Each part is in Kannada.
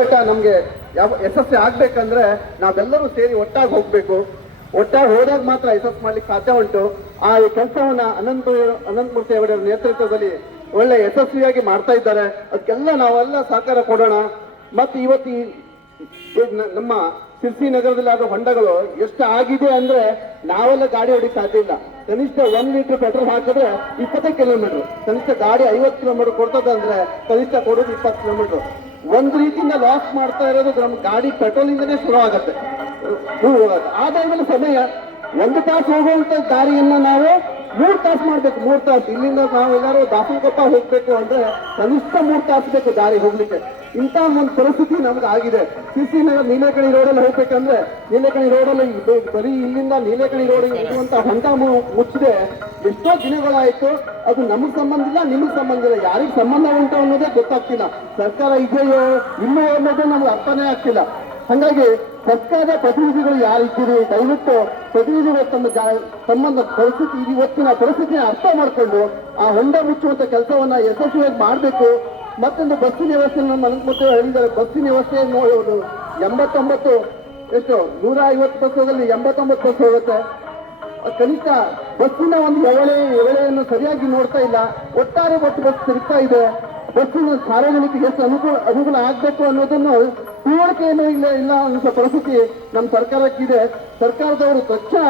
ನಮ್ಗೆ ಯಾವ ಯಶಸ್ವಿ ಆಗ್ಬೇಕಂದ್ರೆ ನಾವೆಲ್ಲರೂ ಸೇರಿ ಒಟ್ಟಾಗಿ ಹೋಗ್ಬೇಕು. ಒಟ್ಟಾಗಿ ಹೋದಾಗ ಮಾತ್ರ ಯಶಸ್ಸು ಮಾಡ್ಲಿಕ್ಕೆ ಸಾಧ್ಯ ಉಂಟು. ಆ ಕೆಲಸವನ್ನ ಅನಂತಮೂರ್ತಿ ಅವರ ನೇತೃತ್ವದಲ್ಲಿ ಒಳ್ಳೆ ಯಶಸ್ವಿಯಾಗಿ ಮಾಡ್ತಾ ಇದ್ದಾರೆ. ಅದಕ್ಕೆಲ್ಲ ನಾವೆಲ್ಲ ಸಹಕಾರ ಕೊಡೋಣ. ಮತ್ತೆ ಇವತ್ತು ನಮ್ಮ ಶಿರ್ಸಿ ನಗರದಲ್ಲಿ ಆದ ಹೊಂಡಗಳು ಎಷ್ಟು ಆಗಿದೆ ಅಂದ್ರೆ ನಾವೆಲ್ಲ ಗಾಡಿ ಹೊಡಿಕ್ ಸಾಧ್ಯ ಇಲ್ಲ. ಕನಿಷ್ಠ 1 ಲೀಟರ್ ಪೆಟ್ರೋಲ್ ಹಾಕಿದ್ರೆ 20 ಕಿಲೋಮೀಟರ್, ಕನಿಷ್ಠ ಗಾಡಿ 50 ಕಿಲೋಮೀಟರ್ ಕೊಡ್ತದಂದ್ರೆ ಕನಿಷ್ಠ ಕೊಡೋದು 20 ಕಿಲೋಮೀಟರ್. ಒಂದ್ ರೀತಿಯಿಂದ ಲಾಸ್ ಮಾಡ್ತಾ ಇರೋದು ನಮ್ಮ ಗಾಡಿ ಪೆಟ್ರೋಲ್ ಇಂದನೇ ಶುರು ಆಗತ್ತೆ. ಆದಾದ್ಮೇಲೆ ಸಮಯ 1 ತಾಸು ಹೋಗುವಂತ ದಾರಿಯನ್ನ ನಾವು 3 ತಾಸು ಮಾಡ್ಬೇಕು. 3 ತಾಸು ಇಲ್ಲಿಂದ ನಾವು ಎಲ್ಲರೂ ದಾಸನಕೊಪ್ಪ ಹೋಗ್ಬೇಕು ಅಂದ್ರೆ ಕನಿಷ್ಠ 3 ತಾಸು ಬೇಕು ದಾರಿ ಹೋಗ್ಲಿಕ್ಕೆ. ಇಂಥ ಒಂದು ಪರಿಸ್ಥಿತಿ ನಮ್ಗೆ ಆಗಿದೆ. ಸಿಸಿ ನಗರ ನೀಲೇಕಣಿ ರೋಡಲ್ಲಿ ಹೋಗ್ಬೇಕಂದ್ರೆ ನೀಲೇಕಣಿ ರೋಡಲ್ಲಿ ಬರೀ ಇಲ್ಲಿಂದ ನೀಲೇಕಣಿ ರೋಡ್ ಇರುವಂತ ಹೊಂಡ ಮುಚ್ಚಿದೆ ಎಷ್ಟೋ ದಿನಗಳಾಯ್ತು. ಅದು ನಮಗ್ ಸಂಬಂಧ ಇಲ್ಲ, ನಿಮಗ್ ಸಂಬಂಧ ಇಲ್ಲ. ಯಾರಿಗೆ ಸಂಬಂಧ ಉಂಟು ಅನ್ನೋದೇ ಗೊತ್ತಾಗ್ತಿಲ್ಲ. ಸರ್ಕಾರ ಇದೆಯೋ ಇಲ್ಲೋ ಅನ್ನೋದೇ ನಮ್ಗೆ ಅರ್ಥನೇ ಆಗ್ತಿಲ್ಲ. ಹಾಗಾಗಿ ಸರ್ಕಾರದ ಪ್ರತಿನಿಧಿಗಳು ಯಾರಿದ್ದೀರಿ, ದಯವಿಟ್ಟು ಪ್ರತಿನಿಧಿಗಳು ಸಂಬಂಧ ಪರಿಸ್ಥಿತಿ ಇವತ್ತಿನ ಪರಿಸ್ಥಿತಿನ ಅರ್ಥ ಮಾಡಿಕೊಂಡು ಆ ಹೊಂಡ ಮುಚ್ಚುವಂತ ಕೆಲಸವನ್ನ ಯಶಸ್ವಿಯಾಗಿ ಮಾಡಬೇಕು. ಮತ್ತೊಂದು ಬಸ್ಸಿನ ವ್ಯವಸ್ಥೆ ನಮ್ಮ ಅನಂತಮೂರ್ತಿ ಹೇಳಿದ್ದಾರೆ. ಬಸ್ಸಿನ ವ್ಯವಸ್ಥೆ 89 ಎಷ್ಟು 150 ಬಸ್ಸಲ್ಲಿ 89 ಬಸ್ ಹೋಗುತ್ತೆ. ಕನಿಷ್ಠ ಬಸ್ಸಿನ ಒಂದು ಎವಳೆಯನ್ನು ಸರಿಯಾಗಿ ನೋಡ್ತಾ ಇಲ್ಲ. ಒಟ್ಟಾರೆ ಬಸ್ ತಿರುಗ್ತಾ ಇದೆ. ಬಸ್ಸಿನ ಸಾರ್ವಜನಿಕರಿಗೆ ಎಷ್ಟು ಅನುಕೂಲ ಆಗ್ಬೇಕು ಅನ್ನೋದನ್ನು ತಿಳುವಳಿಕೆಯನ್ನು ಇಲ್ಲ ಅನ್ನೋ ಪರಿಸ್ಥಿತಿ ನಮ್ಮ ಸರ್ಕಾರಕ್ಕಿದೆ. ಸರ್ಕಾರದವರು ತಕ್ಷಣ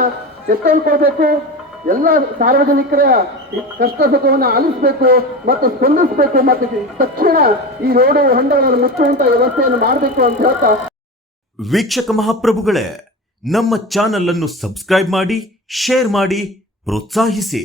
ಎಚ್ಚರಿಕೊಳ್ಬೇಕು. ಎಲ್ಲ ಸಾರ್ವಜನಿಕರ ಕಷ್ಟ ಸುಖವನ್ನು ಆಲಿಸಬೇಕು ಮತ್ತು ಸ್ಪಂದಿಸಬೇಕು. ಮತ್ತು ತಕ್ಷಣ ಈ ರೋಡು ಹೊಂಡಗಳನ್ನು ಮುಚ್ಚುವಂತ ವ್ಯವಸ್ಥೆಯನ್ನು ಮಾಡಬೇಕು ಅಂತ ಹೇಳ್ತಾ, ವೀಕ್ಷಕ ಮಹಾಪ್ರಭುಗಳೇ, ನಮ್ಮ ಚಾನಲ್ ಅನ್ನು ಸಬ್ಸ್ಕ್ರೈಬ್ ಮಾಡಿ, ಶೇರ್ ಮಾಡಿ, ಪ್ರೋತ್ಸಾಹಿಸಿ.